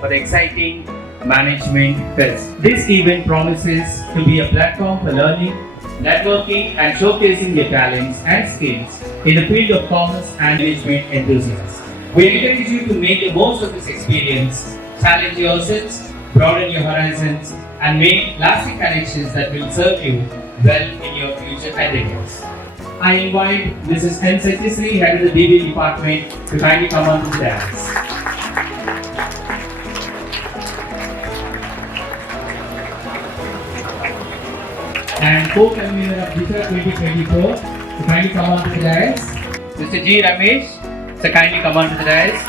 For the exciting management fest. This event promises to be a platform for learning, networking and showcasing your talents and skills in the field of commerce and management enthusiasts. We encourage you to make the most of this experience, challenge yourselves, broaden your horizons and make lasting connections that will serve you well in your future endeavors. I invite Mrs. N. Satyasri, head of the DB department, to kindly come on to the dance. And co-convener of DISHA-2024 to kindly come on to the dais. Mr. G. Ramesh, so kindly come on to the dais.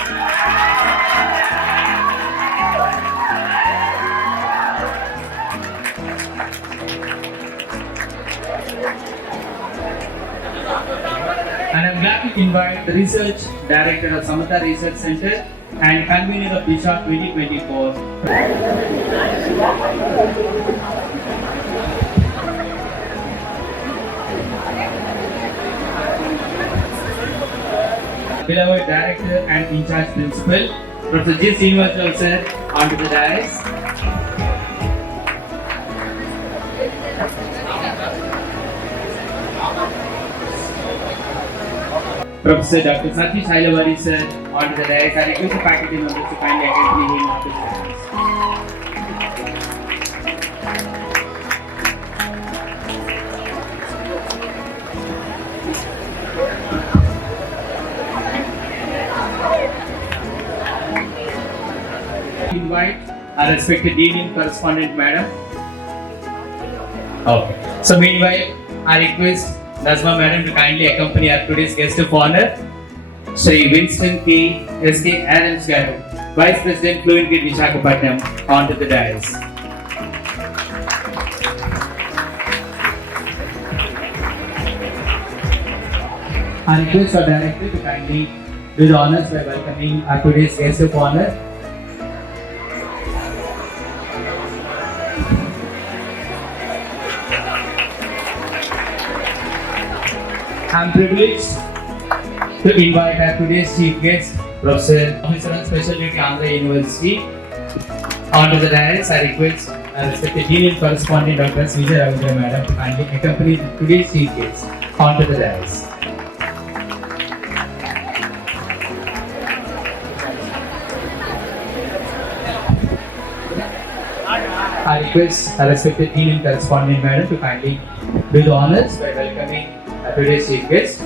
And I'm glad to invite the Research Director of Samata Research Center and convener of DISHA-2024. Beloved Director and in charge Principal, Professor G. Srinivasarao sir, onto the dais. Professor Dr. Satish Hailavari sir, onto the dais. I request the faculty members to kindly accompany him onto the dais. Invite our respected Dean and Correspondent Madam. Okay. So meanwhile, I request Nazma Madam to kindly accompany our today's guest of honor, Sri Winston K. S.K. Adams Garu, Vice President Fluent Gate Visakhapatnam, onto the dais. I request our Director to kindly do the honors by welcoming our today's guest of honor. I am privileged to invite our today's chief guest, Professor Officer on Special Duty, Andhra University, onto the dais. I request our respected Dean and Correspondent Dr. Vijay Madam to kindly accompany today's chief guest onto the dais. I request our respected Dean and Correspondent Madam to kindly do the honors by welcoming today's chief guest.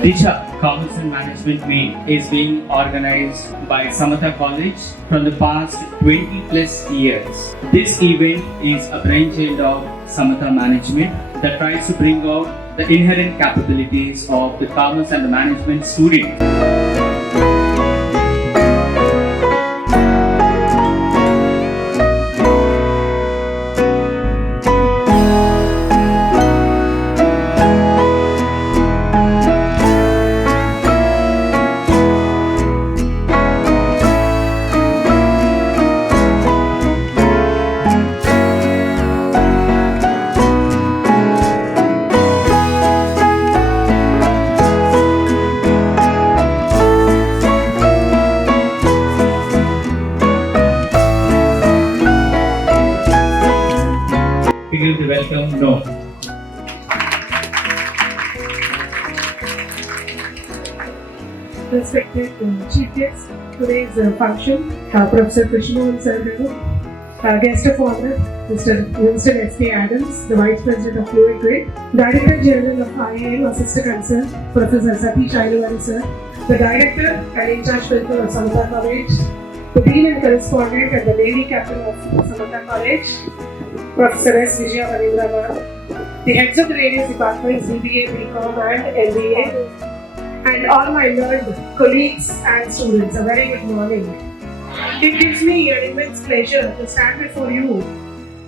DISHA Commerce and Management Meet is being organized by Samata College from the past 20 plus years. This event is a brainchild of Samata Management that tries to bring out the inherent capabilities of the commerce and the management student. Give the welcome note. Respected chief guests, today's function, Professor Krishna sir, Guest of honor, Mr. Winston S.K. Adams, the Vice President of Fluid Grid, Director General of IIM, Assistant Concern, Professor Satish Ailuwadi, sir, the Director and In-charge Principal of Samata College, the Dean and Correspondent and the Lady Captain of Samata College, Professor S. Visakhapatnam, the heads of the various departments, BBA, BCom and MBA, and all my learned colleagues and students, a very good morning. It gives me an immense pleasure to stand before you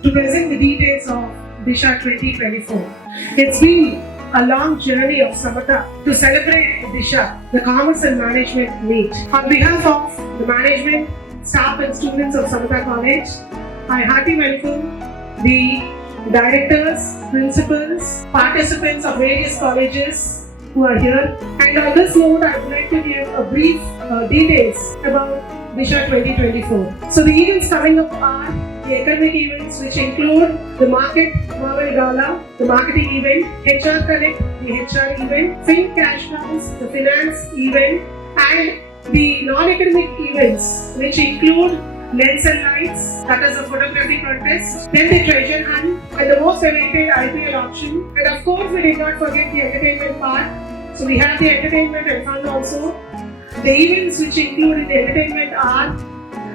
to present the details of DISHA-2024. It's been a long journey of Samata to celebrate DISHA, the Commerce and Management Meet. On behalf of the management, staff and students of Samata College, I heartily welcome the directors, principals, participants of various colleges who are here. And on this note, I would like to give a brief details about DISHA 2024. So the events coming up are the academic events, which include the Market Marvel Gala, the marketing event, HR Connect, the HR event, Fin Cash Cows, the finance event, and the non-academic events, which include Lens and Lights, that is a photography contest, then the treasure hunt, and the most awaited IPL auction. And of course, we did not forget the entertainment part. So we have the entertainment and fun also. The events which include in the entertainment are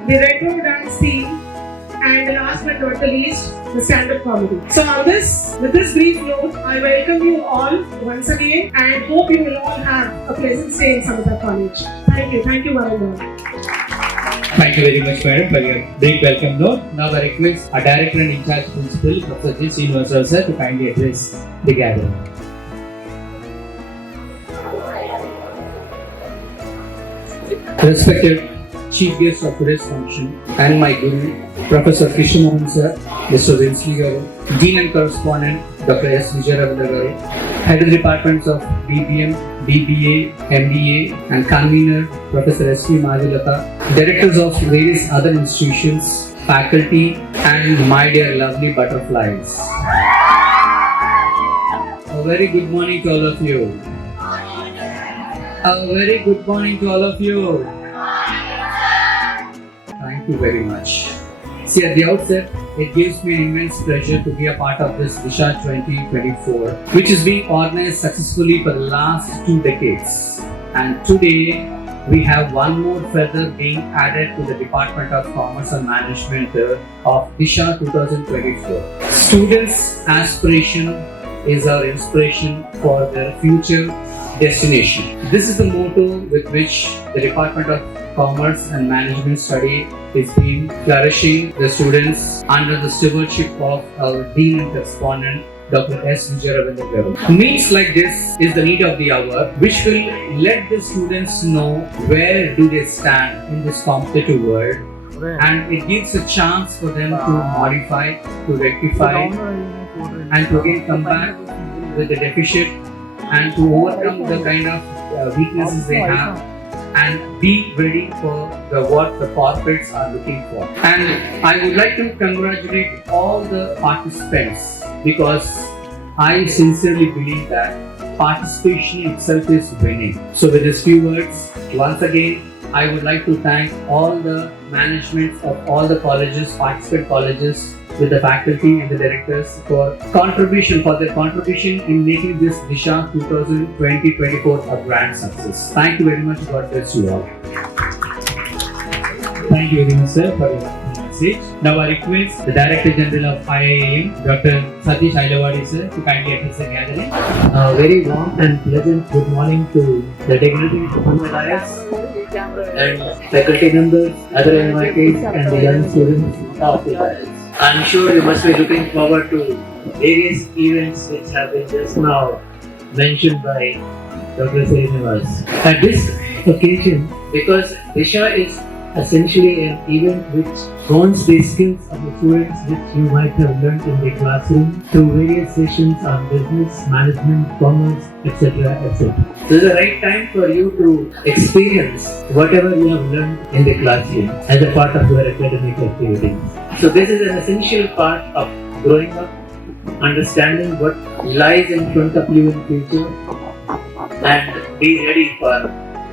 the retro dance theme, and last but not the least, the stand-up comedy. So with this brief note, I welcome you all once again and hope you will all have a pleasant stay in Samata College. Thank you, Varun. Thank you very much, madam, for your brief welcome note. Now I request our Director and In-charge Principal, Professor J. Srinivasa, sir, to kindly address the gathering. Respected Chief Guest of today's function and my Guru, Professor Krishnamohan sir, Mr. Winsley Garu, Dean and Correspondent, Dr. S. Vijayaravindra Garu, Head of the Departments of BBM, BBA, MBA, and Convener, Professor S. V. Madhulata, Directors of various other institutions, faculty, and my dear lovely butterflies. A very good morning to all of you. A very good morning to all of you. Thank you very much. See, at the outset, it gives me an immense pleasure to be a part of this DISHA 2024, which is being organized successfully for the last 2 decades. And today, we have one more feather being added to the Department of Commerce and Management of DISHA 2024. Students' aspiration is our inspiration for their future destination. This is the motto with which the Department of Commerce and Management Study is being flourishing the students under the stewardship of our Dean and Correspondent, Dr. S. Vijayaravindra Garu. Meets like this is the need of the hour, which will let the students know where do they stand in this competitive world, and it gives a chance for them to modify, to rectify, and to again come back with the deficit and to overcome the kind of weaknesses they have and be ready for what the corporates are looking for. And I would like to congratulate all the participants, because I sincerely believe that participation itself is winning. So with these few words, once again, I would like to thank all the management of all the colleges, participant colleges, with the faculty and the directors for their contribution in making this DISHA 2024 a grand success. Thank you very much. God bless you all. Thank you very much, sir, for your message. Now I request the Director General of IIM, Dr. Satish Ailuwadi, sir, to kindly address the gathering. Very warm and pleasant good morning to the dignitaries on the dais and faculty members, other invitees, and the young students of the dais. I'm sure you must be looking forward to various events which have been just now mentioned by Dr. Srinivas. At this occasion, because DISHA is essentially an event which hones the skills of the students which you might have learned in the classroom through various sessions on business, management, commerce, etc. etc. This is the right time for you to experience whatever you have learned in the classroom as a part of your academic activities. So this is an essential part of growing up, understanding what lies in front of you in future, and be ready for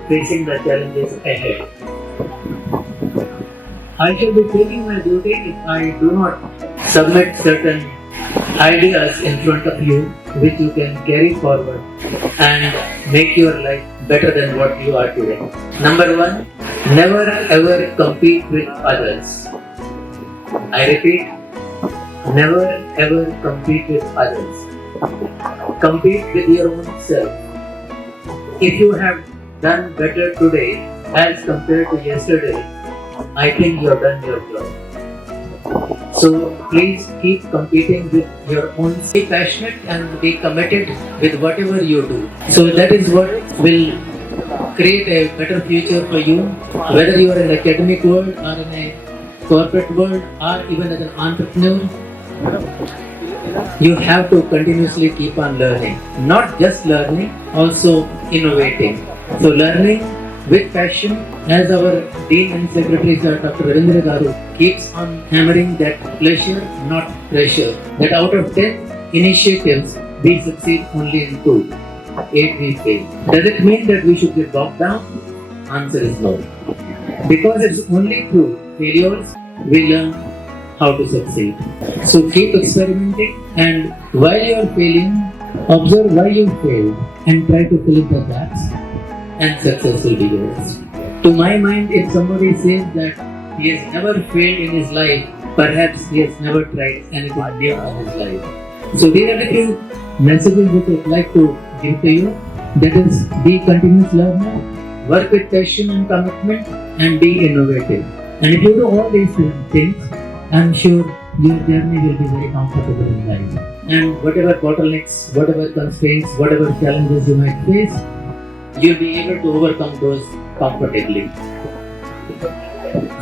facing the challenges ahead. I shall be taking my duty if I do not submit certain ideas in front of you which you can carry forward and make your life better than what you are today. Number one, never ever compete with others. I repeat, never ever compete with others. Compete with your own self. If you have done better today as compared to yesterday, I think you have done your job. So please keep competing with your own. Be passionate and be committed with whatever you do. So that is what will create a better future for you, whether you are in the academic world or in a corporate world or even as an entrepreneur. You have to continuously keep on learning. Not just learning, also innovating. So learning with passion, as our Dean and Secretary Sir Dr. Ravindra Garu keeps on hammering that pleasure, not pressure. That out of 10 initiatives, we succeed only in 2. 8 we fail. Does it mean that we should get bogged down? Answer is no. Because it's only through failures we learn how to succeed. So keep experimenting, and while you are failing, observe why you failed and try to fill in the gaps, and success will be yours. To my mind, if somebody says that he has never failed in his life, perhaps he has never tried anything new in his life. So these are the two messages which I would like to give to you. That is, be continuous learner, work with passion and commitment, and be innovative. And if you do all these things, I'm sure your journey will be very comfortable in life. And whatever bottlenecks, whatever constraints, whatever challenges you might face, you'll be able to overcome those comfortably.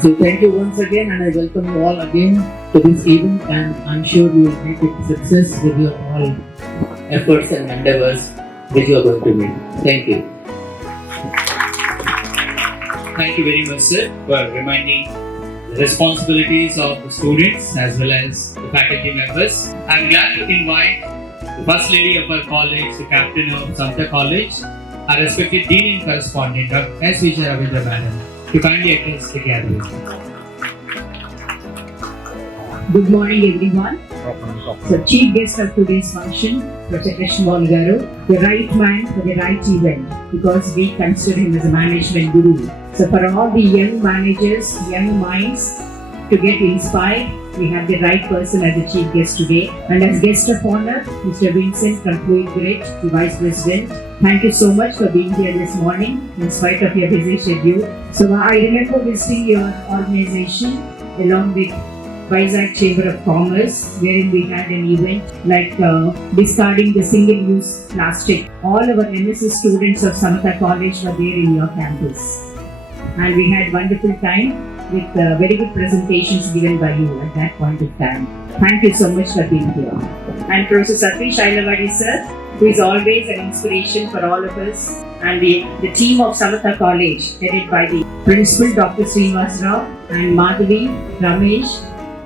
So thank you once again, and I welcome you all again to this event, and I'm sure you will make it a success with your all efforts and endeavors which you are going to make. Thank you. Thank you very much, sir, for reminding the responsibilities of the students as well as the faculty members. I'm glad to invite the First Lady of our college, the Captain of Samata College, our respected Dean and Correspondent, Dr. S. Ravindra Madam, to kindly address the gathering. Good morning, everyone. So, chief guest of today's function, Professor Krishna Garu, the right man for the right event, because we consider him as a management guru. So, for all the young managers, young minds to get inspired, we have the right person as the chief guest today. And as guest of honor, Mr. Vincent from Fluid Grid, the Vice President. Thank you so much for being here this morning, in spite of your busy schedule. So, I remember visiting your organization along with Vizag Chamber of Commerce, wherein we had an event like discarding the single-use plastic. All our MSc students of Samata College were there in your campus. And we had wonderful time with very good presentations given by you at that point of time. Thank you so much for being here. And Professor Satish Ailavadi sir, who is always an inspiration for all of us, and the team of Samata College, headed by the Principal Dr. Srinivas Rao and Madhavi, Ramesh,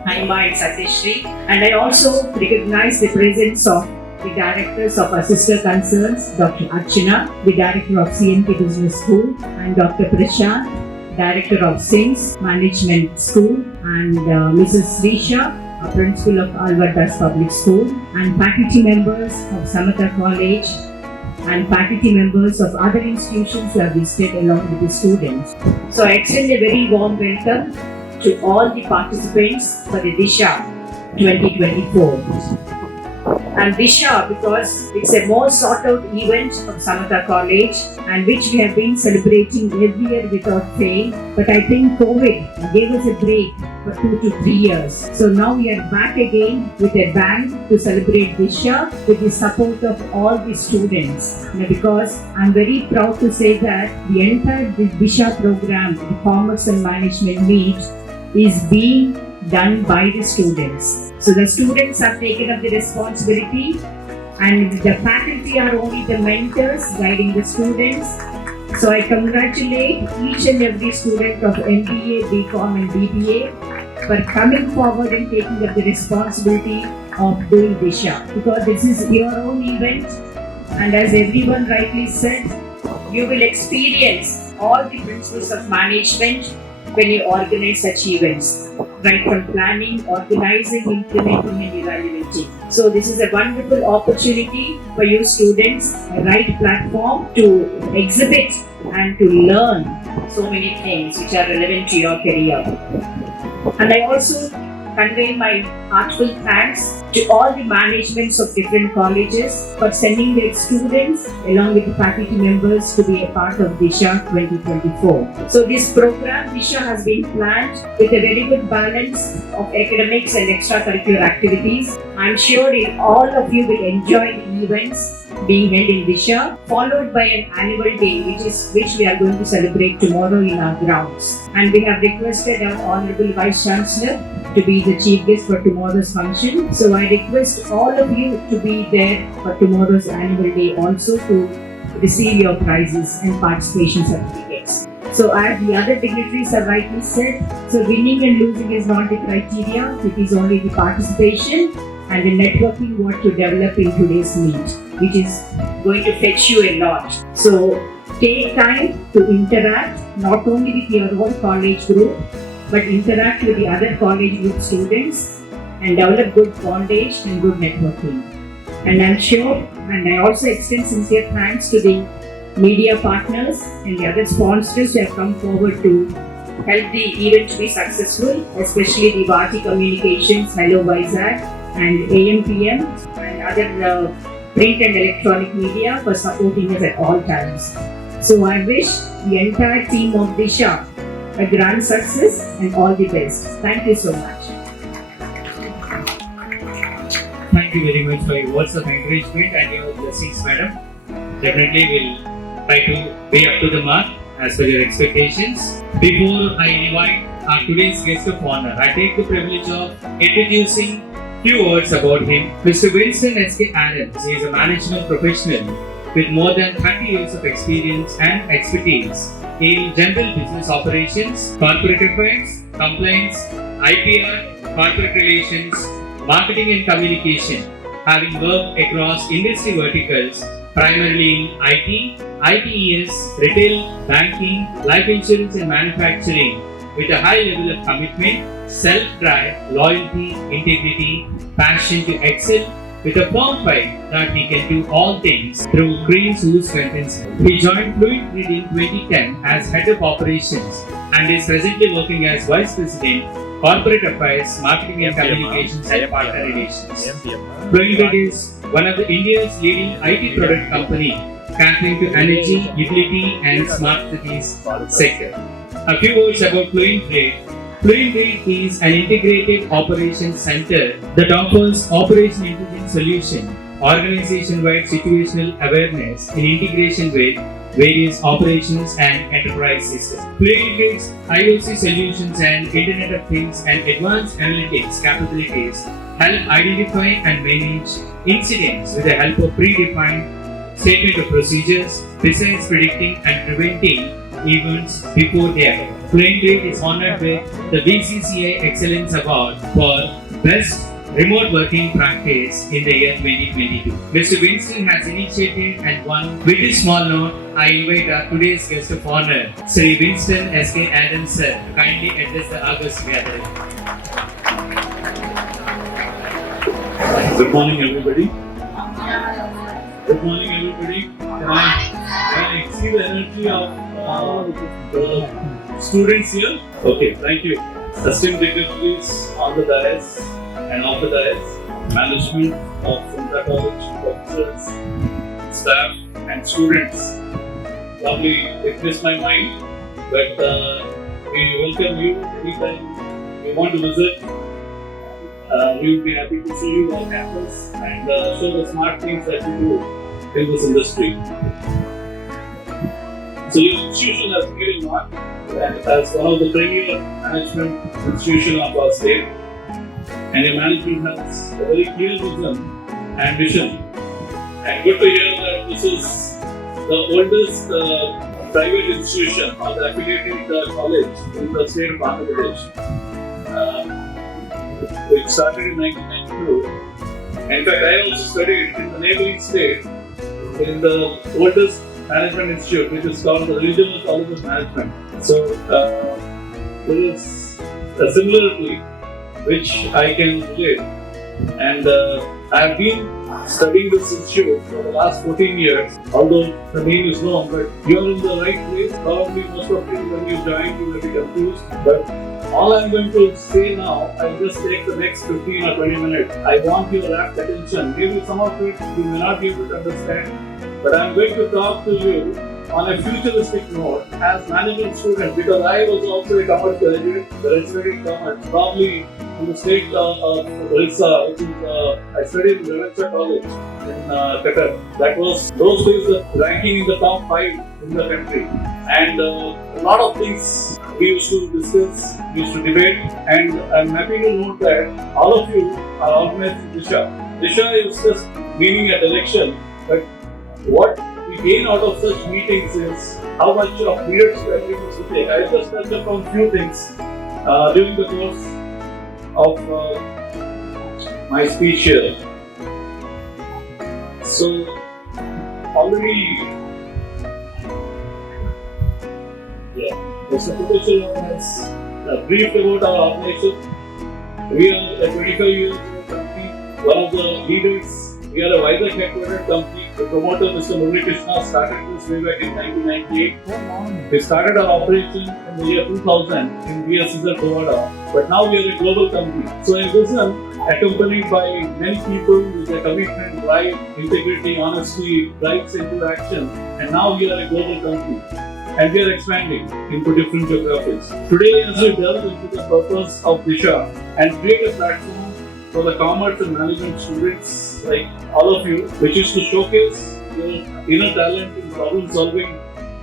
Haima and Satishri. And I also recognize the presence of the directors of our sister concerns, Dr. Archana, the director of CMT Business School, and Dr. Prashant, director of SIMS Management School, and Mrs. Risha, a principal of Alvardas Public School, and faculty members of Samata College, and faculty members of other institutions who have visited along with the students. So I extend a very warm welcome to all the participants for the DISHA-2024. And DISHA, because it's a most sought out event of Samata College, and which we have been celebrating every year without fail. But I think COVID gave us a break for 2 to 3 years. So now we are back again with a bang to celebrate DISHA with the support of all the students. Because I'm very proud to say that the entire DISHA program, the Commerce and Management Meet, is being done by the students. So the students have taken up the responsibility, and the faculty are only the mentors guiding the students. So I congratulate each and every student of MBA, BCom and BBA for coming forward and taking up the responsibility of doing DISHA, because this is your own event, and as everyone rightly said, you will experience all the principles of management when you organize such events, right from planning, organizing, implementing, and evaluating. So this is a wonderful opportunity for you students, a right platform to exhibit and to learn so many things which are relevant to your career. And I also convey my heartfelt thanks to all the managements of different colleges for sending their students along with the faculty members to be a part of DISHA-2024. So this program, DISHA, has been planned with a very good balance of academics and extracurricular activities. I'm sure all of you will enjoy the events being held in DISHA, followed by an annual day which we are going to celebrate tomorrow in our grounds. And we have requested our Honorable Vice Chancellor to be the chief guest for tomorrow's function. So I request all of you to be there for tomorrow's annual day also to receive your prizes and participation certificates. So as the other dignitaries have rightly said, so winning and losing is not the criteria, it is only the participation and the networking what you develop in today's meet, which is going to fetch you a lot. So take time to interact not only with your own college group, but interact with the other college group students and develop good bondage and good networking. And I'm sure, and I also extend sincere thanks to the media partners and the other sponsors who have come forward to help the event to be successful, especially the Vati Communications, Hello Vizag, and AMPM and other print and electronic media for supporting us at all times. So I wish the entire team of DISHA a grand success and all the best. Thank you so much. Thank you very much for your words of encouragement and your blessings, madam. Definitely we'll try to be up to the mark as per your expectations. Before I invite our today's guest of honor, I take the privilege of introducing few words about him. Mr. Winston S.K. Adams is a management professional with more than 30 years of experience and expertise in general business operations, corporate affairs, compliance, IPR, corporate relations, marketing and communication, having worked across industry verticals primarily in IT, ITES, retail, banking, life insurance and manufacturing with a high level of commitment, self-drive, loyalty, integrity, passion to excel, with a firm faith that he can do all things through grace who strengthens him. He joined Fluent Grid in 2010 as Head of Operations and is presently working as Vice President, Corporate Affairs, Marketing and Communications and Partner Relations. Fluent Grid is one of the India's leading IT product company catering to energy, utility and smart cities sector. A few words about Fluent Grid. Fluent Grid is an integrated operations center that offers operation intelligence solution, organization-wide situational awareness in integration with various operations and enterprise systems. Fluent Grid's IoT solutions and Internet of Things and advanced analytics capabilities help identify and manage incidents with the help of predefined statement of procedures, besides predicting and preventing events before they occur. Fluent Grid is honored with the BCCI Excellence Award for Best Remote Working Practice in the year 2022. Mr. Winston has initiated and won. With this small note, I invite our today's guest of honor, Sri Winston S.K. Adams sir, to kindly address the August gathering. Good morning, everybody. Good morning, everybody. Can I see the energy of the students here? Okay, thank you. Esteemed dignitaries on the dais and off the dais, management of Samata College, officers, staff, and students. Probably it missed my mind, but we welcome you anytime you want to visit. We will be happy to show you our campus and show the smart things that we do in this industry. So your institution has made a mark as one of the premier management institutions of our state, and your management has a very clear vision. And good to hear that this is the oldest private institution or the affiliated college in the state of Andhra Pradesh. Which started in 1992. In fact, I also studied in the neighboring state in the oldest management institute, which is called the Regional College of Management. So, there is a similarity which I can relate. And I have been studying this institute for the last 14 years, although the name is long, but you are in the right place. Probably most of you, when you join, you will be confused. But all I'm going to say now, I'll just take the next 15 or 20 minutes. I want your rapt attention. Maybe some of it you may not be able to understand, but I'm going to talk to you on a futuristic note as management student, because I was also a commerce graduate, studied commerce, probably in the state of Orissa, which is I studied in Visakhapatnam College in Qatar. That was those days ranking in the top 5 in the country, and a lot of things we used to discuss, we used to debate, and I'm happy to note that all of you are organizing DISHA. DISHA is just meaning a direction, but what we gain out of such meetings is how much of periods we are able to take. I just touched upon few things during the course of my speech here. So, already, Mr. Professor has briefed about our organization. We are a 25 years old company, one of the leaders. We are a Vizag headquartered company. The promoter, Mr. Murali Krishna, started this way back in 1998. We started our operation in the year 2000 in Vizag, but now we are a global company. So a vision accompanied by many people with a commitment, drive, integrity, honesty, drives into action, and now we are a global company. And we are expanding into different geographies. Today, as we delve into the purpose of DISHA and create a platform for the commerce and management students like all of you, which is to showcase your inner talent in problem solving,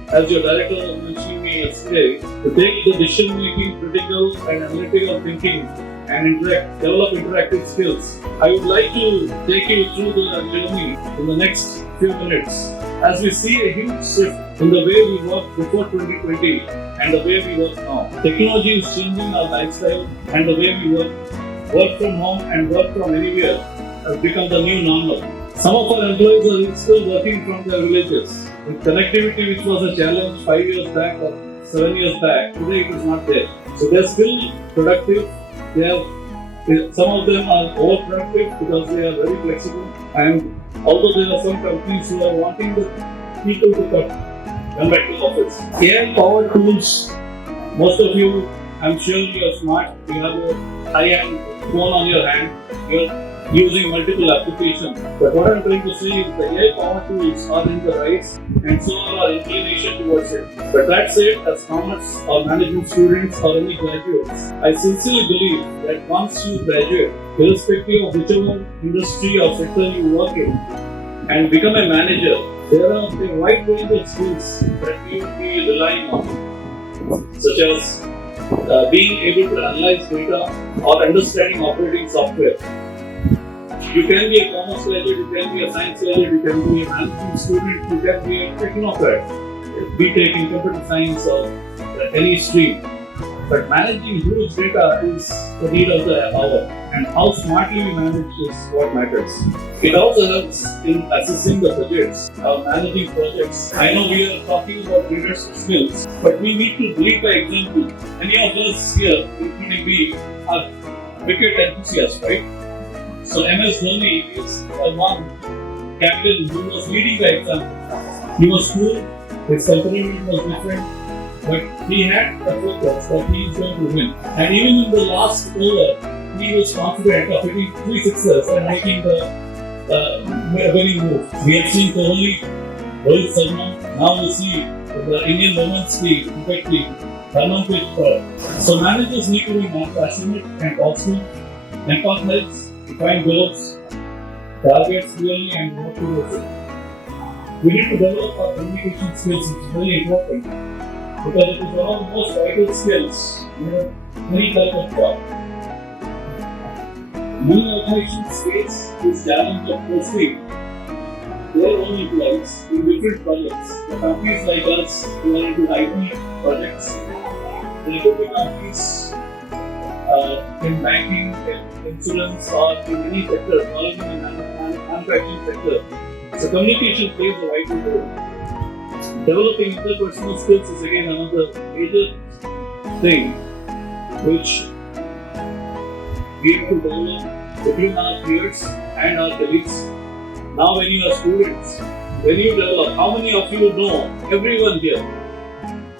as your director was mentioning me yesterday, to take the decision making, critical and analytical thinking and develop interactive skills. I would like to take you through the journey in the next few minutes as we see a huge shift in the way we worked before 2020 and the way we work now. Technology is changing our lifestyle, and the way we work from home and work from anywhere has become the new normal. Some of our employees are still working from their villages. With connectivity, which was a challenge 5 years back or 7 years back, today it is not there. So they are still productive. Some of them are overproductive because they are very flexible. And although there are some companies who are wanting the people to come back to office. AI powered tools. Most of you, I'm sure you are smart. You have a high-end phone on your hand. You are using multiple applications. But what I'm trying to say is the AI power tools are in the rise, and so are our inclination towards it. But that said, as commerce or management students or any graduates, I sincerely believe that once you graduate, irrespective of whichever industry or sector you work in, and become a manager, there are a wide range of skills that you will be relying on, such as being able to analyze data or understanding operating software. You can be a commerce graduate, you can be a science graduate, you can be a management student, you can be a technocrat, be taking computer science or any stream. But managing huge data is the need of the hour, and how smartly we manage is what matters. It also helps in assessing the budgets or managing projects. I know we are talking about leadership skills, but we need to lead by example. Many of us here, including me, are cricket enthusiasts, right? So MS Dhoni is one captain who was leading by example. He was cool, his temperament was different, but he had a focus that he is going to win. And even in the last over, he was confident of hitting 3 sixes and making the winning move. We have seen Kohli, Rohit Sharma, now we see the Indian women's team, cricket team, Harmanpreet Kaur. So managers need to be more passionate and also empathize, define goals, targets clearly and motivate. We need to develop our communication skills, which is very important, because it is one of the most vital skills in any type of job. Many organizations face this challenge of posting their own employees in different projects. The companies like us who are into IT projects, the equipment companies in banking, in insurance, or in any sector, or even in the manufacturing sector. So communication plays a vital role. Developing interpersonal skills is again another major thing which we have to develop between our peers and our colleagues. Now when you are students, when you develop, how many of you know everyone here?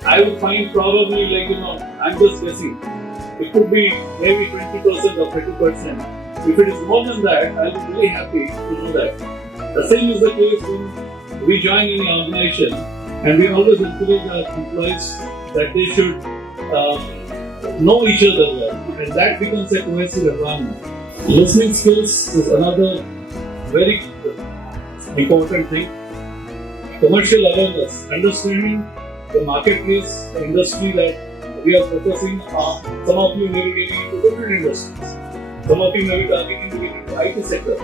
I would find probably I'm just guessing. It could be maybe 20% or 30%. If it is more than that, I'll be very happy to know that. The same is the case when we join any organization, and we always encourage our employees that they should know each other well, and that becomes a cohesive environment. Listening skills is another very important thing. Commercial awareness, understanding the marketplace, the industry that we are focusing on. Some of you may be getting into different industries. Some of you may be targeting to get into IT sector.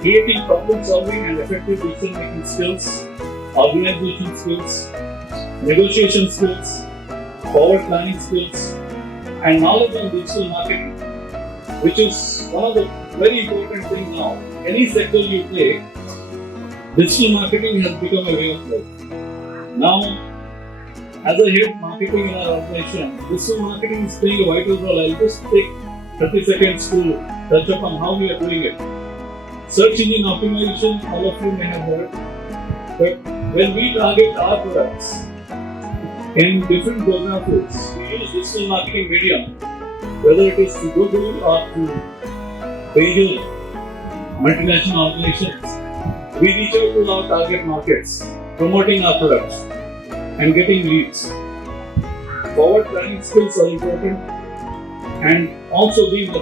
Creating problem solving and effective decision making skills, organization skills, negotiation skills, forward planning skills, and knowledge on digital marketing, which is one of the very important things now. Any sector you take, digital marketing has become a way of life. Now, as a head marketing in our organization, digital marketing is playing a vital role. I'll just take 30 seconds to touch upon how we are doing it. Search engine optimization, all of you may have heard. But when we target our products in different geographies, we use digital marketing medium, whether it is to Google or to major multinational organizations. We reach out to our target markets, promoting our products and getting leads. Forward planning skills are important, and also being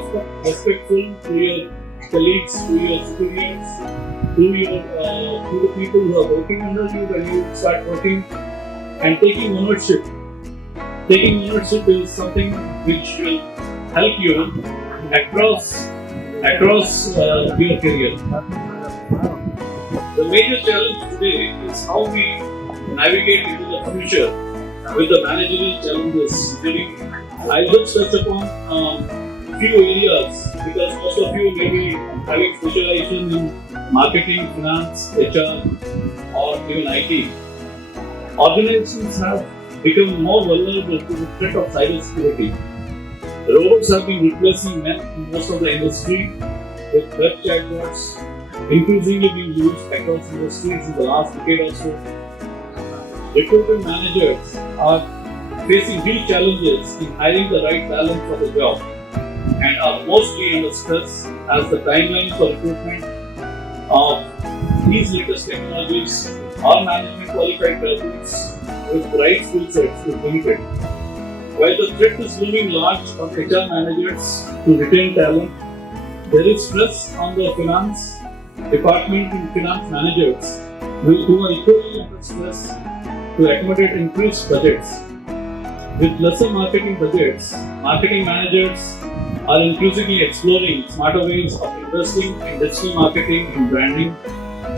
respectful to your colleagues, to your superiors, to the people who are working under you when you start working, and taking ownership. Taking ownership is something which will help you across your career. The major challenge today is how we navigate into the future with the managerial challenges. I'll just touch upon few areas because most of you may be having specialization in marketing, finance, HR, or even IT. Organizations have become more vulnerable to the threat of cybersecurity. Robots have been replacing men in most of the industry, with web chatbots increasingly being used across industries in the last decade or so. Recruitment managers are facing huge challenges in hiring the right talent for the job and are mostly under stress as the timeline for recruitment of these latest technologies or management qualified graduates with the right skill sets is limited. While the threat is looming large on HR managers to retain talent, there is stress on the finance department and finance managers who are equally under stress to accommodate increased budgets. With lesser marketing budgets, marketing managers are increasingly exploring smarter ways of investing in digital marketing and branding,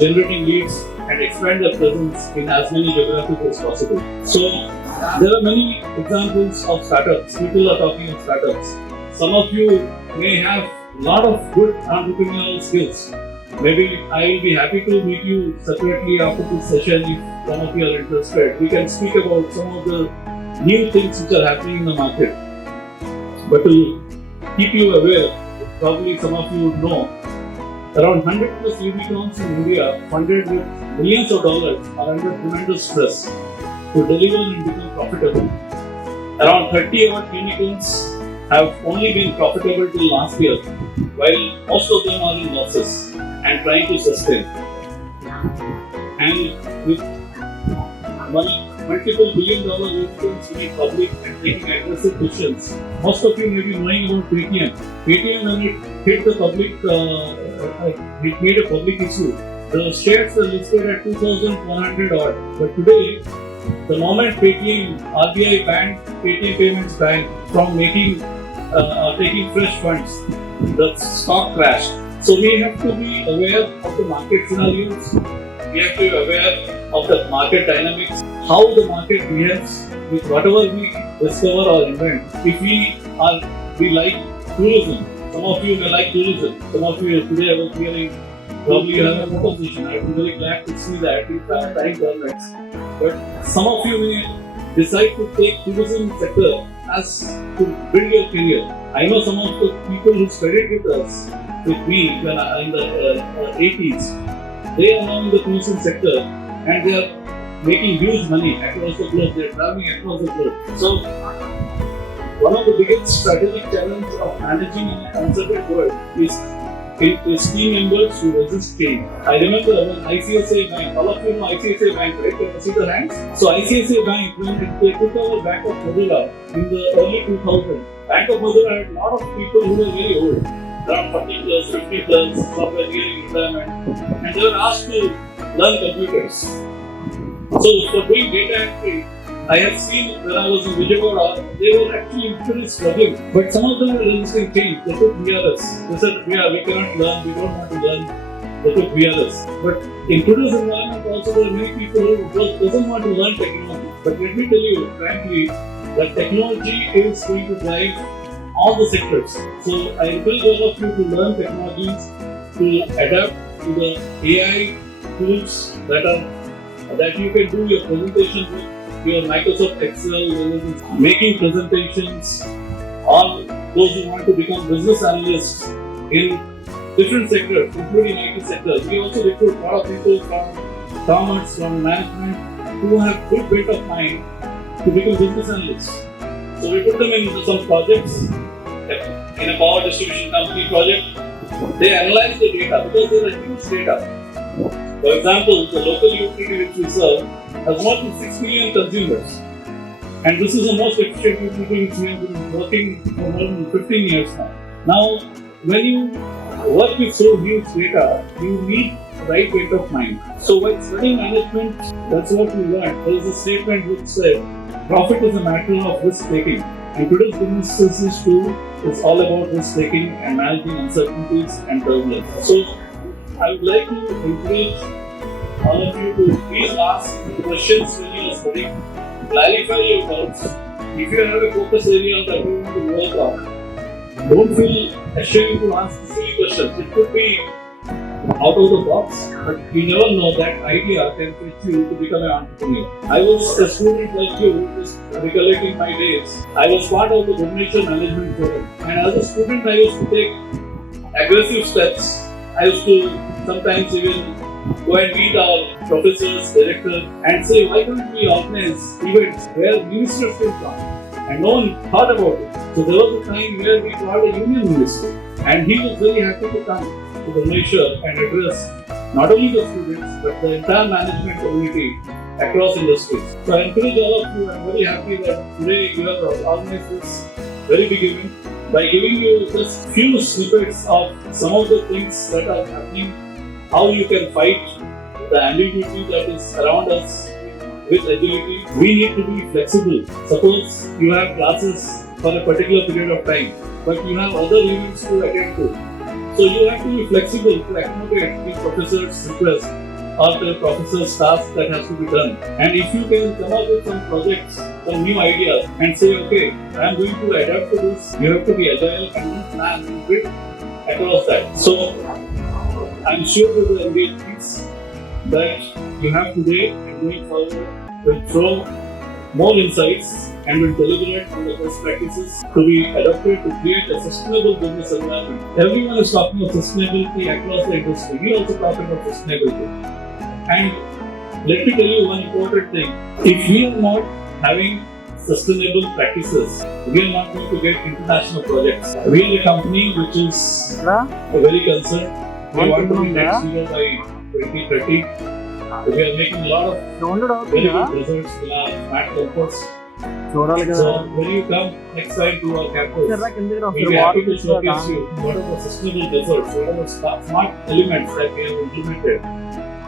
generating leads, and expand their presence in as many geographies as possible. So, there are many examples of startups. People are talking of startups. Some of you may have a lot of good entrepreneurial skills. Maybe I will be happy to meet you separately after this session if some of you are interested. We can speak about some of the new things which are happening in the market. But to keep you aware, probably some of you would know, around 100 plus unicorns in India funded with millions of dollars are under tremendous stress to deliver and become profitable. Around 30 odd unicorns have only been profitable till last year, while most of them are in losses and trying to sustain. And with multiple billion-dollar unicorns being public and taking aggressive decisions, most of you may be knowing about Paytm. Paytm, when it hit the public, it made a public issue. The shares were listed at 2,100 odd, but today, the moment Paytm, RBI banned Paytm Payments Bank from taking fresh funds, the stock crashed. So we have to be aware of the market scenarios. We have to be aware of the market dynamics, how the market behaves with whatever we discover or invent. If we like tourism, some of you may like tourism. Some of you today I was hearing probably you have a proposition. I would be very glad to see that if I am trying governments. But some of you may decide to take tourism sector as to build your career. I know some of the people who studied with us, with me when in the 80s, they are now in the tourism sector and they are making huge money across the globe. They are traveling across the globe. So, one of the biggest strategic challenges of managing in an uncertain world is team members who resist change. I remember when ICICI Bank, all of you know ICICI Bank, right? Can you see the hands? So ICICI Bank, when they took over Bank of Madura in the early 2000s, Bank of Madura had a lot of people who were very old, around 40 plus, 50 plus, some were nearing retirement, and they were asked to learn computers. So for doing data entry, I have seen when I was in Vizag, they were actually pretty struggling. But some of them were resisting change. They took VRS. They said, we cannot learn, we don't want to learn. They took VRS. But in today's environment also there are many people who doesn't want to learn technology. But let me tell you, frankly, that technology is going to drive all the sectors. So I encourage all of you to learn technologies, to adapt to the AI tools that you can do your presentation with. Your Microsoft Excel, making presentations, or those who want to become business analysts in different sectors, including IT sector. We also recruit a lot of people from commerce, from management, who have good bit of mind to become business analysts. So we put them in some projects, in a power distribution company project. They analyze the data because there are huge data. For example, the local utility which we serve has more than 6 million consumers. And this is the most efficient utility which we have been working for more than 15 years now. Now, when you work with so huge data, you need the right weight of mind. So when studying management, that's what we learned. There is a statement which said, profit is a matter of risk taking. And today's business too is all about risk taking and managing uncertainties and turbulence. So I would like to encourage all of you to please ask questions when you are studying. Clarify your doubts. If you have a focus area that you want to work on, don't feel ashamed to ask silly questions. It could be out of the box, but you never know that idea can teach you to become an entrepreneur. I was a student like you, just recollecting my days. I was part of the Donation Management Forum, and as a student, I used to take aggressive steps. I used to sometimes even go and meet our professors, directors, and say, why don't we organize events where ministers will come? And no one thought about it. So there was a time where we called a union minister, and he was very happy to come to the lecture and address not only the students, but the entire management community across industries. So I encourage all of you, I'm very happy that today you have organized this very big event by giving you just few snippets of some of the things that are happening, how you can fight the ambiguity that is around us with agility. We need to be flexible. Suppose you have classes for a particular period of time, but you have other events to attend to. So you have to be flexible to accommodate the professor's request or the professor's task that has to be done. And if you can come up with some projects, some new ideas, and say, okay, I am going to adapt to this, you have to be agile and plan and build across that. So I'm sure that the engagements that you have today and going forward will throw more insights and will deliberate on the best practices to be adopted to create a sustainable business environment. Everyone is talking of sustainability across the industry. We also talk about sustainability. And let me tell you one important thing. If we are not having sustainable practices, we are not going to get international projects. We are a company which is very concerned. We want to be net zero by 2030. We are making a lot of very good results in our smart campus. So when you come next time to our campus, we'll be happy to showcase you what are the sustainable efforts, what are the smart elements that we have implemented.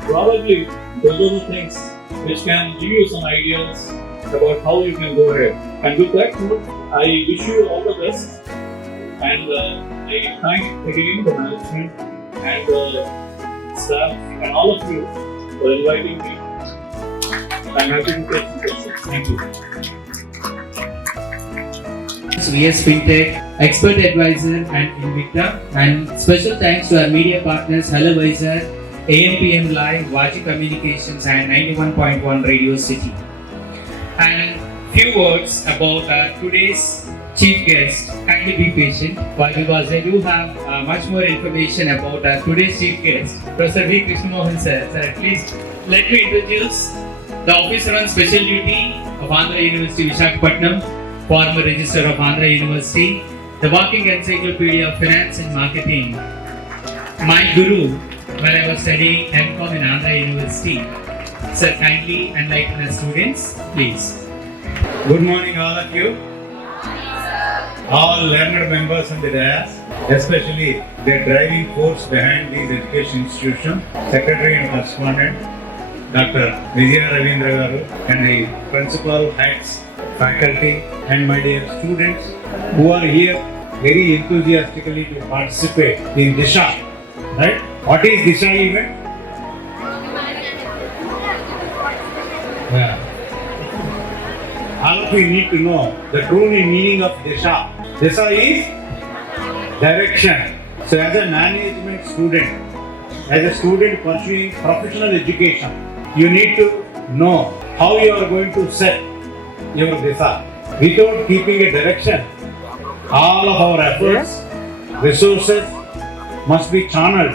Probably those are the things which can give you some ideas about how you can go ahead. And with that note, I wish you all the best, and I thank again the management and the staff and all of you for inviting me. I'm happy to take some questions. Thank you. VS FinTech, Expert Advisor and Invicta, and special thanks to our media partners Hello Vizag, AMPM Live, Vaji Communications and 91.1 Radio City. And few words about today's chief guest. Kindly be patient, because I do have much more information about today's chief guest, Professor V. Krishnamohan sir. Sir, at least let me introduce the officer on special duty of Andhra University Visakhapatnam, former registrar of Andhra University, the walking encyclopedia of finance and marketing, my guru when I was studying MCom in Andhra University. Sir, kindly enlighten the students, please. Good morning, all of you. All learned members in the dais, especially the driving force behind these education institutions, Secretary and Correspondent, Dr. Vijaya Ravindra Garu, and the principal, heads, faculty, and my dear students who are here very enthusiastically to participate in DISHA. Right? What is DISHA event? Yeah. All of you need to know the true meaning of DISHA. DISHA is direction. So as a management student, as a student pursuing professional education, you need to know how you are going to set your DISHA. Without keeping a direction, all of our efforts, resources must be channeled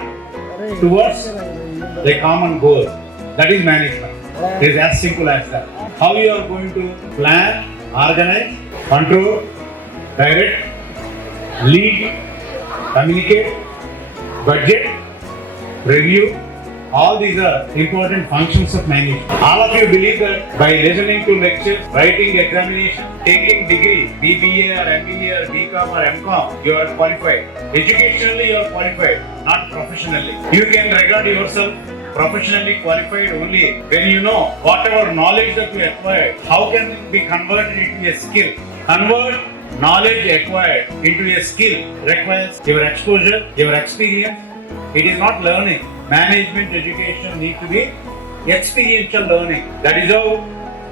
towards a common goal. That is management. It is as simple as that. How you are going to plan, organize, control, direct, lead, communicate, budget, review. All these are important functions of management. All of you believe that by listening to lectures, writing examination, taking degree, BBA or MBA or BCom or MCom, you are qualified. Educationally you are qualified, not professionally. You can regard yourself professionally qualified only when you know whatever knowledge that you acquired, how can it be converted into a skill. Convert knowledge acquired into a skill requires your exposure, your experience. It is not learning. Management education needs to be experiential learning. That is how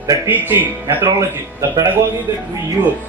the teaching methodology, the pedagogy that we use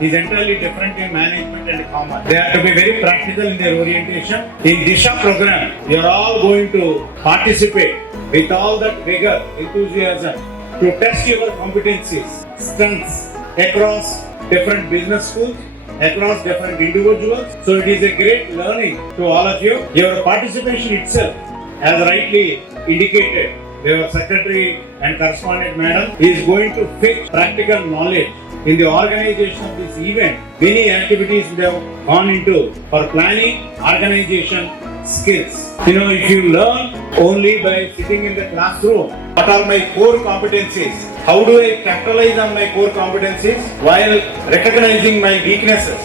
is entirely different in management and commerce. They have to be very practical in their orientation. In DISHA program, you are all going to participate with all that vigor, enthusiasm to test your competencies, strengths across different business schools, across different individuals. So it is a great learning to all of you. Your participation itself, as rightly indicated, your secretary and correspondent madam is going to fix practical knowledge in the organization of this event. Many activities we have gone into for planning, organization, skills. If you learn only by sitting in the classroom, what are my core competencies? How do I capitalize on my core competencies while recognizing my weaknesses?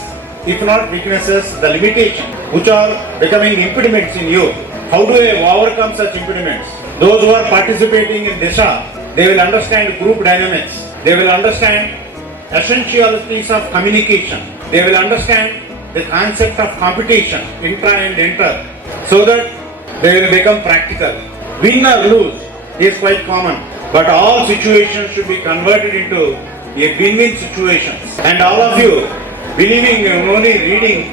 If not weaknesses, the limitations which are becoming impediments in you. How do I overcome such impediments? Those who are participating in DISHA, they will understand group dynamics. They will understand essentialities of communication. They will understand the concept of competition, intra and inter, so that they will become practical. Win or lose is quite common, but all situations should be converted into a win-win situation. And all of you believing in only reading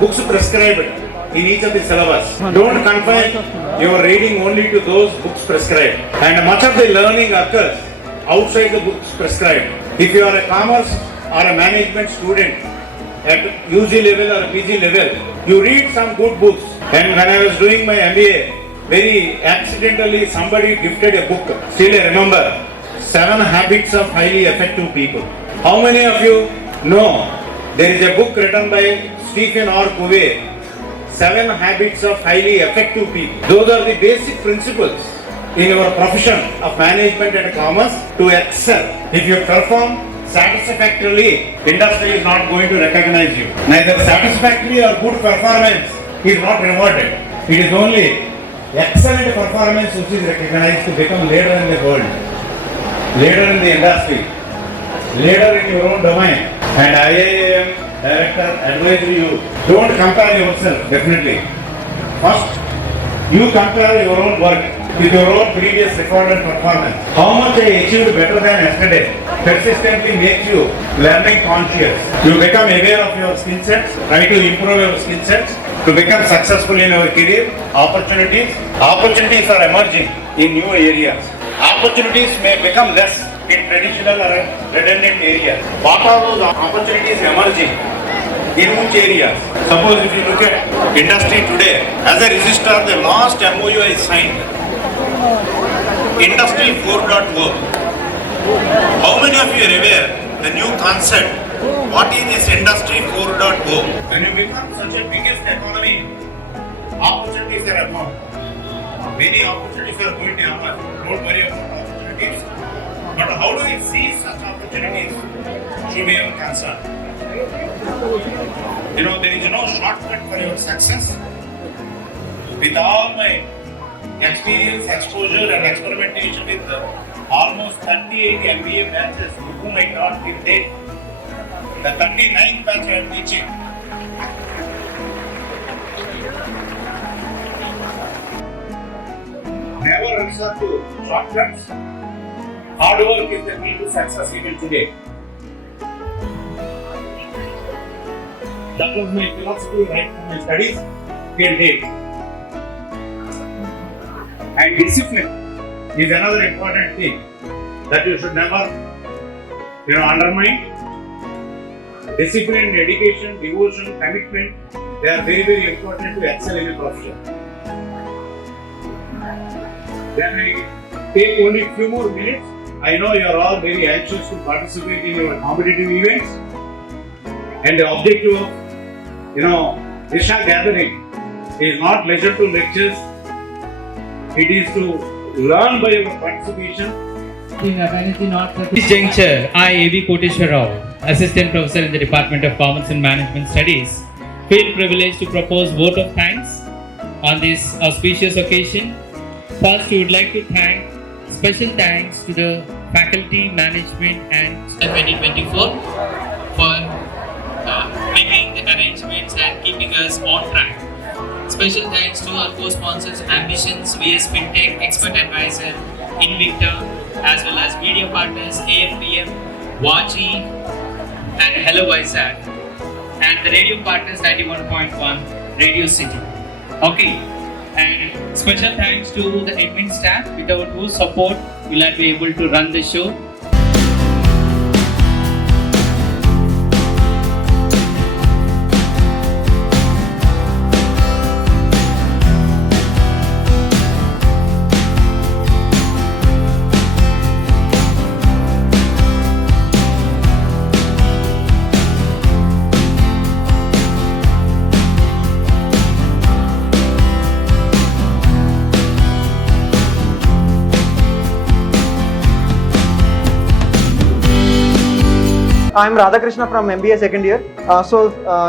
books prescribed in each of the syllabus. Don't confine your reading only to those books prescribed. And much of the learning occurs outside the books prescribed. If you are a commerce or a management student at UG level or PG level, you read some good books. And when I was doing my MBA, very accidentally somebody gifted a book. Still I remember, 7 Habits of Highly Effective People. How many of you know there is a book written by Stephen R. Covey, 7 Habits of Highly Effective People. Those are the basic principles in your profession of management and commerce to excel. If you perform satisfactorily, industry is not going to recognize you. Neither satisfactory or good performance is not rewarded. It is only excellent performance which is recognized to become leader in the world, leader in the industry, leader in your own domain. And IIM director advise you, don't compare yourself, definitely. First, you compare your own work with your own previous recorded performance. How much I achieved better than yesterday persistently makes you learning conscious. You become aware of your skill sets, try to improve your skill sets to become successful in your career. Opportunities are emerging in new areas. Opportunities may become less in traditional or redundant areas? What are those opportunities emerging in which areas? Suppose if you look at industry today, as a registrar, the last MOU I signed, Industry 4.0. How many of you are aware the new concept? What is this Industry 4.0? When you become such a biggest economy, opportunities are abound. Many opportunities are going to emerge. Don't worry about opportunities. But how do we seize such opportunities should be our concern. There is no shortcut for your success. With all my experience, exposure and experimentation with almost 38 MBA batches whom I taught till date, the 39th batch I am teaching. Never resort to shortcuts. Hard work is the key to success even today. That was my philosophy right from my studies till date. And discipline is another important thing that you should never, undermine. Discipline, dedication, devotion, commitment, they are very, very important to excel in a profession. Then I take only a few more minutes. I know you are all very anxious to participate in your competitive events. And the objective of, DISHA gathering is not leisure to lectures. It is to learn by your participation. At this juncture, I, A.B. Koteshwar Rao, Assistant Professor in the Department of Commerce and Management Studies, feel privileged to propose vote of thanks on this auspicious occasion. First, we would like to special thanks to the faculty, management and 2024 for making the arrangements and keeping us on track. Special thanks to our co-sponsors Ambitions, VS Fintech, Expert Advisor, Invicta, as well as media partners AFPM, Waji and Hello Vizag, and the radio partners 91.1 Radio City. Okay, and special thanks to the admin staff without whose support we'll not be able to run the show. I'm Radhakrishna from MBA second year.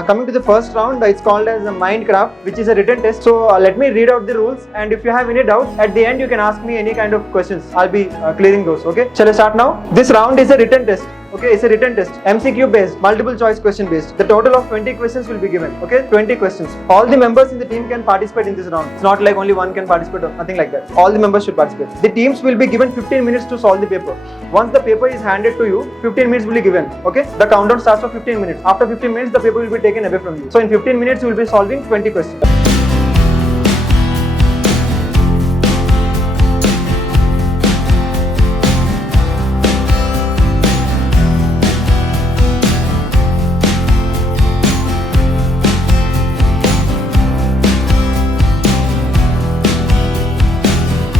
Coming to the first round, it's called as a Mindcraft, which is a written test. Let me read out the rules, and if you have any doubts, at the end you can ask me any kind of questions. I'll be clearing those. Okay? Shall I start now? This round is a written test. Okay, it's a written test, MCQ based, multiple choice question based. The total of 20 questions will be given. Okay, 20 questions. All the members in the team can participate in this round. It's not like only one can participate or nothing like that. All the members should participate. The teams will be given 15 minutes to solve the paper. Once the paper is handed to you, 15 minutes will be given. Okay, the countdown starts for 15 minutes. After 15 minutes, the paper will be taken away from you. So in 15 minutes, you will be solving 20 questions.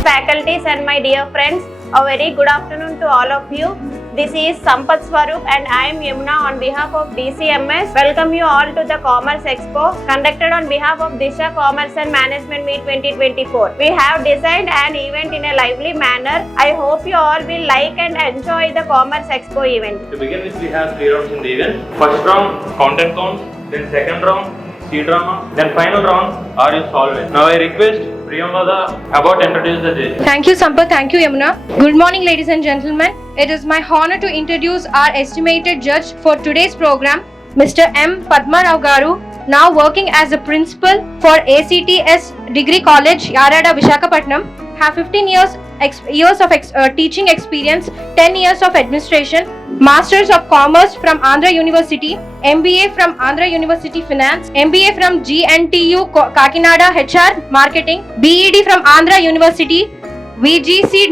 Faculties and my dear friends, a very good afternoon to all of you. This is Sampath Swarup and I am Yamuna on behalf of DCMS. Welcome you all to the Commerce Expo conducted on behalf of DISHA Commerce and Management Meet 2024. We have designed an event in a lively manner. I hope you all will like and enjoy the Commerce Expo event. To begin with, we have 3 rounds in the event. First round, content count, then second round, C-drama, then final round, are you solve it? Now I request Priyamvada about introduce the judge. Thank you, Sampath. Thank you, Yamuna. Good morning, ladies and gentlemen. It is my honor to introduce our estimated judge for today's program, Mr. M. Padma Rao Garu, now working as a principal for ACTS Degree College, Yarada, Visakhapatnam. Have 15 years of teaching experience, 10 years of administration, Masters of Commerce from Andhra University, MBA from Andhra University Finance, MBA from GNTU Kakinada HR Marketing, BEd from Andhra University, VGC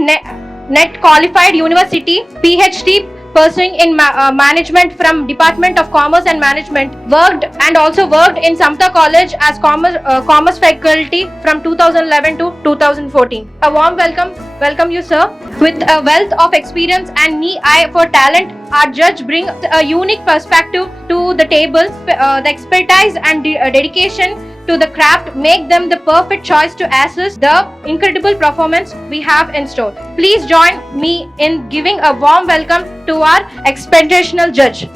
net qualified university, PhD pursuing in management from Department of Commerce and Management, worked in Samata College as commerce faculty from 2011 to 2014. A warm welcome you, sir. With a wealth of experience and knee eye for talent, our judge brings a unique perspective to the table. The expertise and dedication to the craft make them the perfect choice to assess the incredible performance we have in store. Please join me in giving a warm welcome to our expectational judge.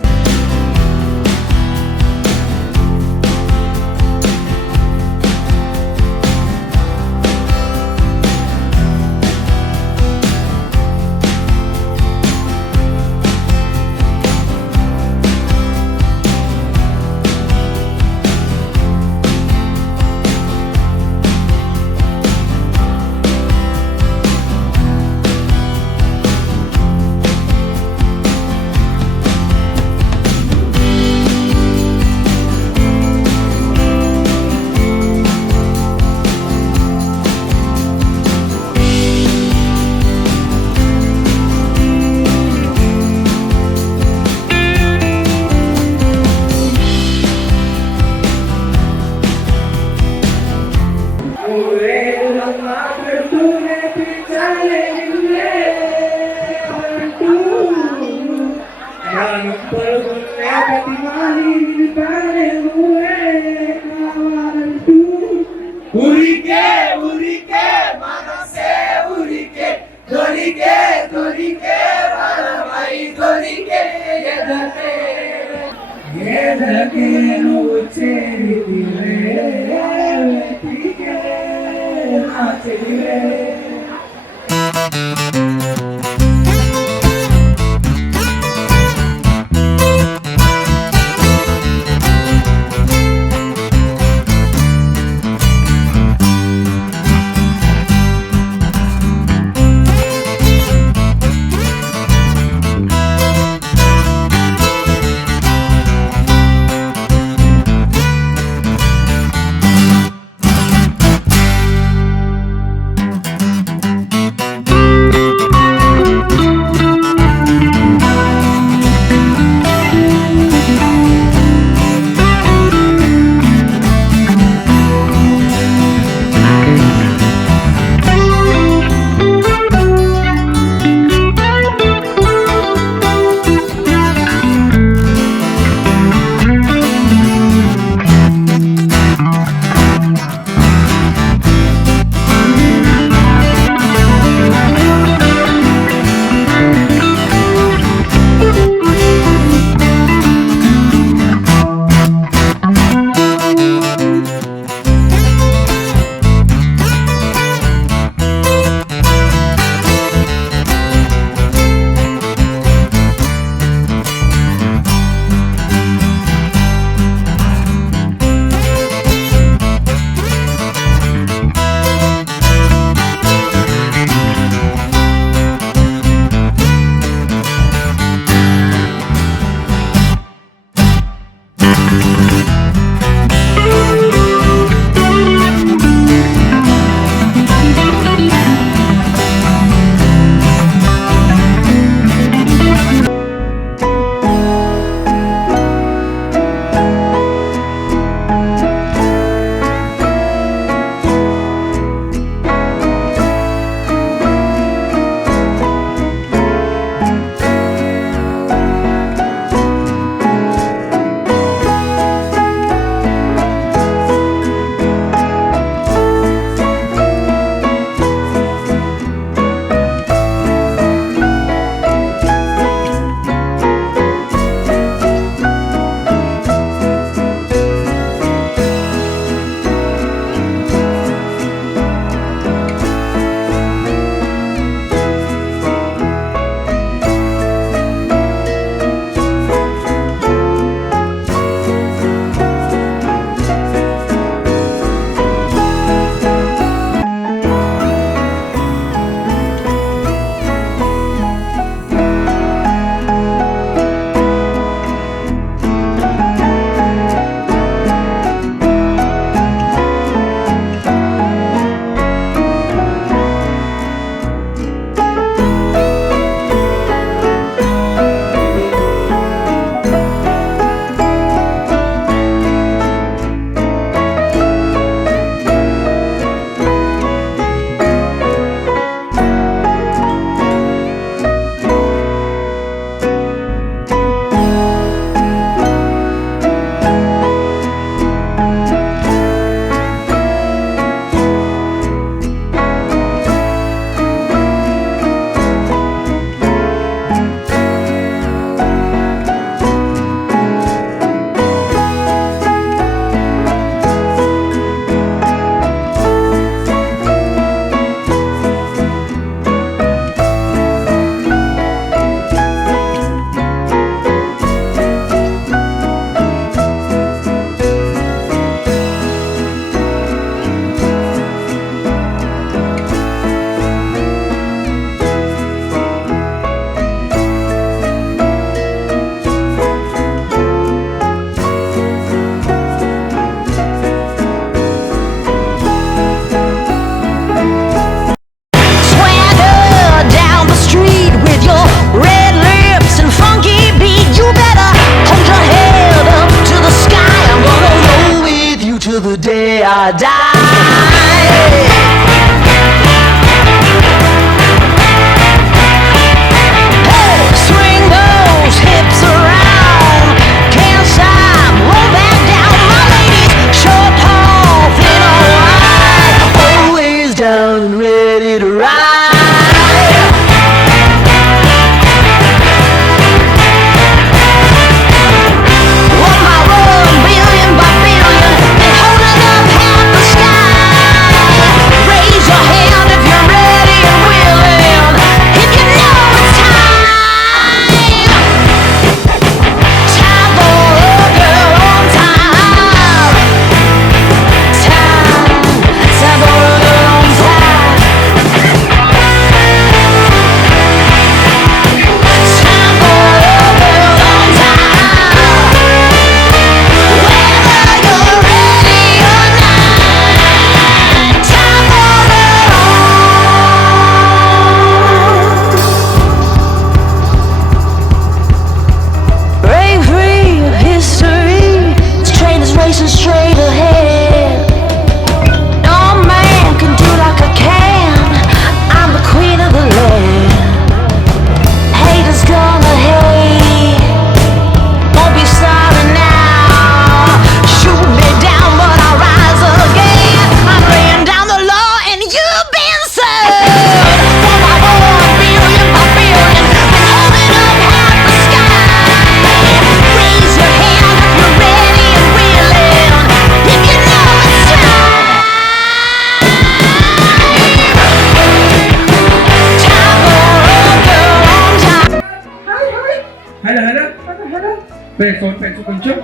Sound పెంచు కొంచెం.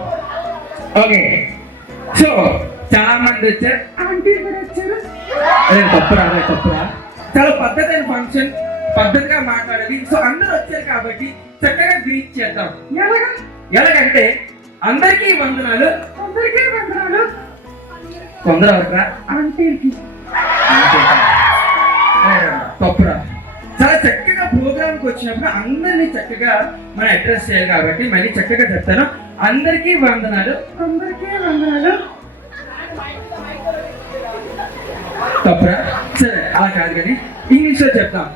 Okay, so చాలా మంది వచ్చారు, aunty కూడా వచ్చారు. అదే తప్పురా. చాలా పద్ధతి అయిన ఫంక్షన్, పద్ధతిగా మాట్లాడాలి. సో అందరూ వచ్చారు కాబట్టి చక్కగా గ్రీట్ చేద్దాం. ఎలాగంటే అందరికీ వందనాలు, కొందరు ఆంటీకి తప్పురా. చాలా చక్కగా ప్రోగ్రామ్కి వచ్చినప్పుడు అందరినీ చక్కగా మనం అడ్రస్ చేయాలి కాబట్టి మళ్ళీ చక్కగా చెప్తాను. అందరికీ వందనాలు. తప్పురా. సరే అలా కాదు కానీ ఇంగ్లీష్ లో చెప్తాం.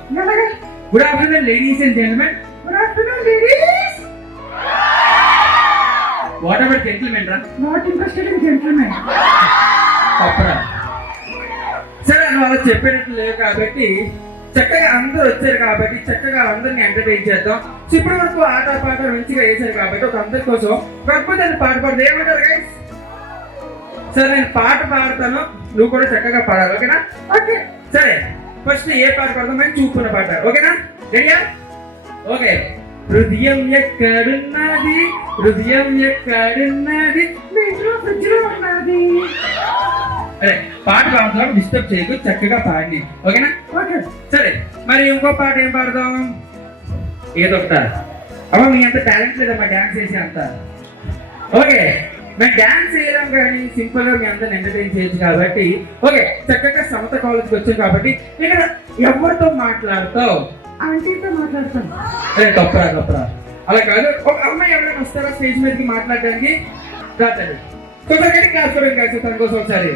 Good afternoon ladies and gentlemen. Good afternoon ladies. What about gentlemen రా? Not interested in gentlemen. తప్పురా. సరే నువ్వు అలా చెప్పినట్లు లేవు కాబట్టి చక్కగా అందరూ వచ్చారు కాబట్టి చక్కగా అందరినీ ఎంటర్టైన్ చేద్దాం. సో ఇప్పటి వరకు ఆట పాట మంచిగా వేశారు కాబట్టి ఒక అందరి కోసం కాకపోతే పాట పాడదు. ఏమంటారు గైస్? సరే నేను పాట పాడతాను, నువ్వు కూడా చక్కగా పాడాలి. ఓకేనా? ఓకే. సరే ఫస్ట్ ఏ పాట పాడతాం? మేము చూపుకున్న పాట. ఓకేనా? రెడీయా? ఓకే. హృదయం ఎక్కడున్నది, ఫ్రిడ్జ్ లో ఉన్నది. అరే పాట పాడుతాం, డిస్టర్బ్ చేయకు, చక్కగా పాడి. ఓకేనా? ఓకే. సరే మరి ఇంకో పాట ఏం పాడదాం? ఏదో ఒకట. అమ్మ మీ అంత టాలెంట్ లేదమ్మా డాన్స్ చేసే అంత. ఓకే, మేము డాన్స్ చేయడం కానీ సింపుల్ గా మీ అందరిని ఎంటర్టైన్ చేయొచ్చు కాబట్టి ఓకే చక్కగా సమత కాలేజ్కి వచ్చాం కాబట్టి ఇక్కడ ఎవరితో మాట్లాడతావు? ఆంటీతో మాట్లాడతాను. అరే తప్పరా. అలా కాదు, ఒక అమ్మాయి ఎవరైనా వస్తారా స్టేజ్ మీదకి మాట్లాడడానికి? రాదండి. ఒకసారి క్లాస్ తన కోసం ఒకసారి